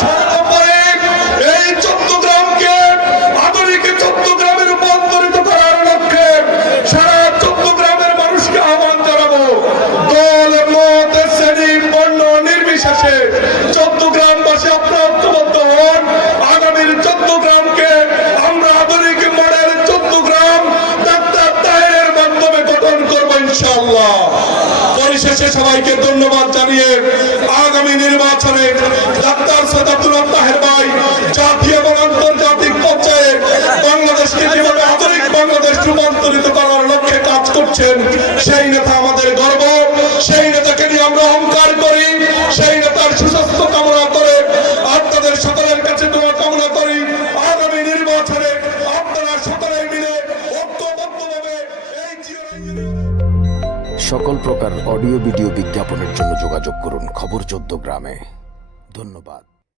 সর্বোপরি এই চট্টগ্রামকে আধুনিক চট্টগ্রামে রূপান্তরিত করার লক্ষ্যে সারা চট্টগ্রামের মানুষকে আহ্বান জানাবো, দল মত শ্রেণী বর্ণ নির্বিশেষে চট্টগ্রামবাসী আপনারা ঐক্যবদ্ধ হন। আগামীর চট্টগ্রামকে আমরা আধুনিক মডেল চট্টগ্রাম ডাক্তার তাহেরের মাধ্যমে গঠন করবো ইনশাআল্লাহ। পরিশেষে সবাইকে ধন্যবাদ জানিয়ে আগামী নির্বাচনে ডাক্তার সৈয়দ তাহের ভাই জাতীয় এবং আন্তর্জাতিক পর্যায়ে বাংলাদেশকে কিভাবে আধুনিক বাংলাদেশ রূপান্তরিত করার লক্ষ্যে কাজ করছেন, সেই নেতা আমাদের গর্ব, সেই নেতাকে নিয়ে আমরা অহংকার করি, সেই নেতার সুস্বাস্থ্য কামনা করে আপনাদের সকলের কাছে দোয়া কামনা করি। আগামী নির্বাচনে আপনারা সকলে মিলে ঐক্যবদ্ধভাবে এই সকল প্রকার অডিও ভিডিও বিজ্ঞাপনের জন্য যোগাযোগ করুন খবর 14 গ্রামে। ধন্যবাদ।